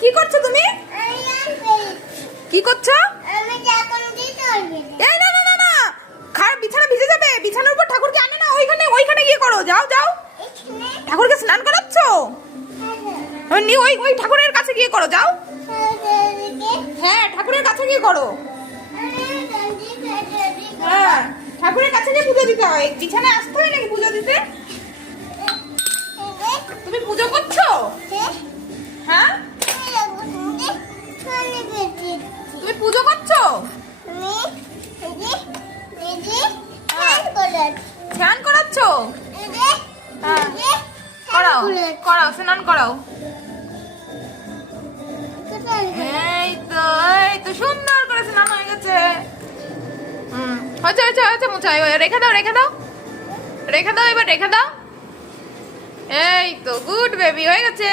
কি করছো তুমি? কি করছো? এই না না না না, বিছানা ভিজে যাবে। বিছানার উপর ঠাকুরকে আনে না, ওইখানে ওইখানে গিয়ে করো। যাও যাও, ঠাকুরকে স্নান করাচ্ছ? ওই ওই ঠাকুরের কাছে গিয়ে করো, যাও। হ্যাঁ, ঠাকুরের কাছে গিয়ে করো। হ্যাঁ, ঠাকুরের কাছে গিয়ে পুজো দিতে হয়। বিছানায় আসতে হয় নাকি পুজো দিতে? তুমি পুজো করছো? হ্যাঁ, তুমি পুজো করছো? স্নান করাচ্ছ? হ্যাঁ, করাও করাও, স্নান করাও। এই তো, এই তো সুন্দর করে স্নান হয়ে গেছে। হচ্ছে হচ্ছে হচ্ছে, মুছাই। রেখে দাও রেখে দাও রেখে দাও, এবার রেখে দাও। এই তো, গুড বেবি, হয়ে গেছে।